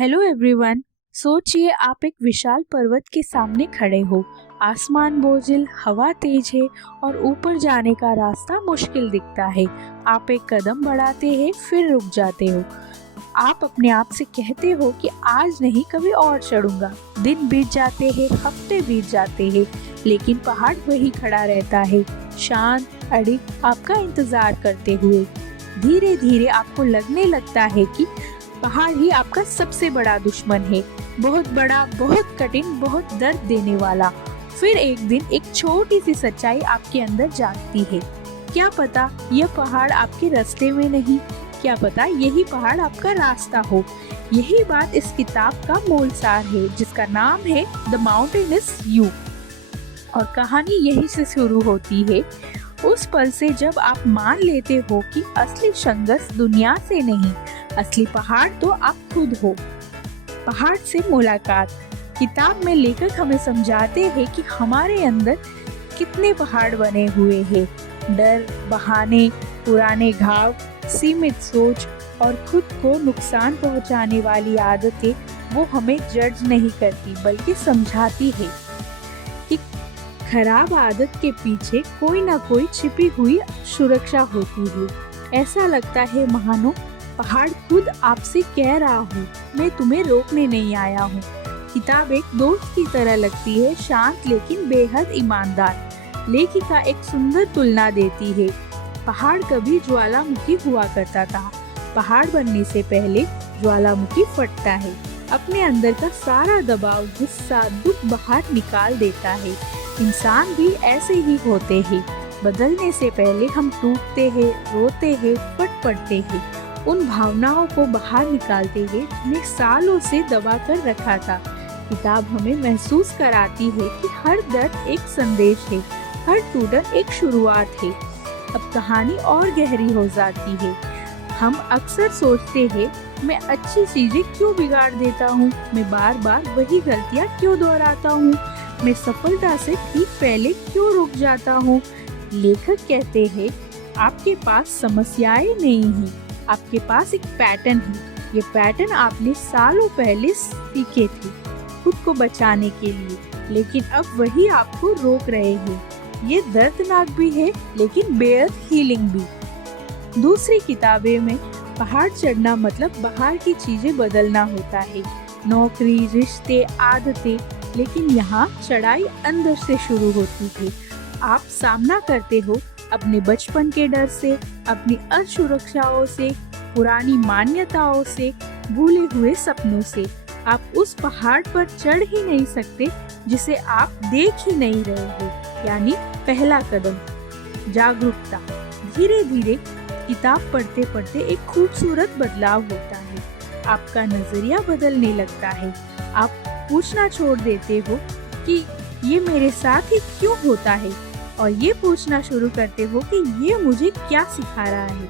Hello everyone. सोचिए आप एक विशाल पर्वत के सामने खड़े हो। आसमान बोझिल, हवा तेज है और ऊपर जाने का रास्ता मुश्किल दिखता है। आप एक कदम बढ़ाते हैं, फिर रुक जाते हो। आप अपने आप से कहते हो कि आज नहीं, कभी और चढ़ूंगा। दिन बीत जाते हैं, हफ्ते बीत जाते हैं, लेकिन पहाड़ वही खड़ा रहता है, शांत, अड़िग, आपका इंतजार करते हुए। धीरे धीरे आपको लगने लगता है कि पहाड़ ही आपका सबसे बड़ा दुश्मन है, बहुत बड़ा, बहुत कठिन, बहुत दर्द देने वाला। फिर एक दिन एक छोटी सी सच्चाई आपके अंदर जागती है। क्या पता यह पहाड़ आपके रास्ते में नहीं, क्या पता यही पहाड़ आपका रास्ता हो। यही बात इस किताब का मूल सार है, जिसका नाम है द माउंटेन इज यू। और कहानी यही से शुरू होती है, उस पल से जब आप मान लेते हो कि असली संघर्ष दुनिया से नहीं, असली पहाड़ तो आप खुद हो। पहाड़ से मुलाकात। किताब में लेखक हमें समझाते हैं कि हमारे अंदर कितने पहाड़ बने हुए हैं। डर, बहाने, पुराने घाव, सीमित सोच और खुद को नुकसान पहुंचाने वाली आदतें, वो हमें जज नहीं करती बल्कि समझाती है कि खराब आदत के पीछे कोई ना कोई छिपी हुई सुरक्षा होती है। ऐसा लगता है मानो पहाड़ खुद आपसे कह रहा हूँ, मैं तुम्हें रोकने नहीं आया हूँ। किताब एक दोस्त की तरह लगती है, शांत लेकिन बेहद ईमानदार। लेखिका एक सुंदर तुलना देती है। पहाड़ कभी ज्वालामुखी हुआ करता था। पहाड़ बनने से पहले ज्वालामुखी फटता है, अपने अंदर का सारा दबाव, गुस्सा, दुख बाहर निकाल देता है। इंसान भी ऐसे ही होते हैं। बदलने से पहले हम टूटते हैं, रोते हैं, फट पड़ते हैं, उन भावनाओं को बाहर निकालते हैं जिन्हें सालों से दबा कर रखा था। किताब हमें महसूस कराती है कि हर दर्द एक संदेश है, हर टूटन एक शुरुआत है। अब कहानी और गहरी हो जाती है। हम अक्सर सोचते हैं, मैं अच्छी चीजें क्यों बिगाड़ देता हूँ, मैं बार बार वही गलतियाँ क्यों दोहराता हूँ, मैं सफलता से ठीक पहले क्यों रुक जाता हूँ। लेखक कहते हैं, आपके पास समस्याएं नहीं हैं, आपके पास एक पैटर्न है। ये पैटर्न आपने सालों पहले सीखे थे खुद को बचाने के लिए, लेकिन अब वही आपको रोक रहे हैं। ये दर्दनाक भी है, लेकिन बेहद हीलिंग भी। दूसरी किताबें में पहाड़ चढ़ना मतलब बाहर की चीजें बदलना होता है, नौकरी, रिश्ते, आदतें। लेकिन यहाँ चढ़ाई अंदर से शुरू होती है। आप सामना करते हो अपने बचपन के डर से, अपनी असुरक्षाओं से, पुरानी मान्यताओं से, भूले हुए सपनों से। आप उस पहाड़ पर चढ़ ही नहीं सकते जिसे आप देख ही नहीं रहे हो। यानी पहला कदम, जागरूकता। धीरे धीरे किताब पढ़ते पढ़ते एक खूबसूरत बदलाव होता है। आपका नजरिया बदलने लगता है। आप पूछना छोड़ देते हो कि ये मेरे साथ ही क्यों होता है, और ये पूछना शुरू करते हो कि ये मुझे क्या सिखा रहा है।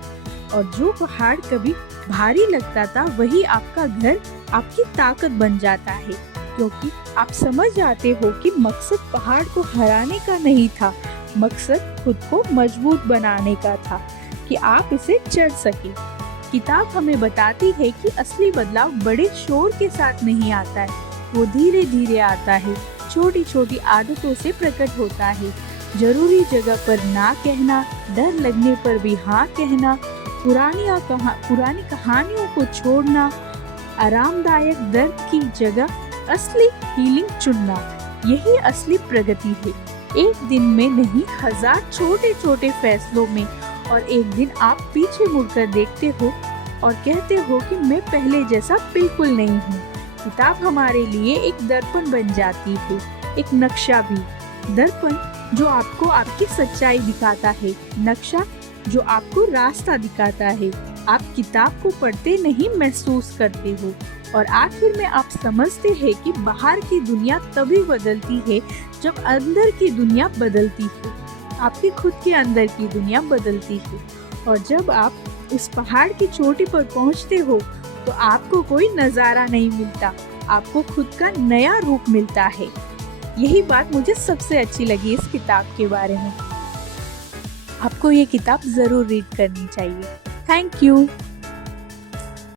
और जो पहाड़ कभी भारी लगता था, वही आपका घर, आपकी ताकत बन जाता है, क्योंकि आप समझ जाते हो कि मकसद पहाड़ को हराने का नहीं था, मकसद खुद को मजबूत बनाने का था कि आप इसे चढ़ सके। किताब हमें बताती है कि असली बदलाव बड़े शोर के साथ नहीं आता है, वो धीरे धीरे आता है, छोटी छोटी आदतों से प्रकट होता है। जरूरी जगह पर ना कहना, डर लगने पर भी हाँ कहना, पुरानी कहानियों को छोड़ना, आरामदायक दर्द की जगह असली हीलिंग चुनना, यही असली प्रगति है। एक दिन में नहीं, 1000 छोटे छोटे फैसलों में। और एक दिन आप पीछे मुड़कर देखते हो और कहते हो कि मैं पहले जैसा बिल्कुल नहीं हूँ। किताब हमारे लिए एक दर्पण बन जाती है, एक नक्शा भी। दर्पण जो आपको आपकी सच्चाई दिखाता है, नक्शा जो आपको रास्ता दिखाता है। आप किताब को पढ़ते नहीं, महसूस करते हो। और आखिर में आप समझते हैं कि बाहर की दुनिया तभी बदलती है जब अंदर की दुनिया बदलती है। आपकी खुद के अंदर की दुनिया बदलती है। और जब आप उस पहाड़ की चोटी पर पहुंचते हो, तो आपको कोई नजारा नहीं मिलता, आपको खुद का नया रूप मिलता है। यही बात मुझे सबसे अच्छी लगी इस किताब के बारे में। आपको ये किताब जरूर रीड करनी चाहिए। Thank you.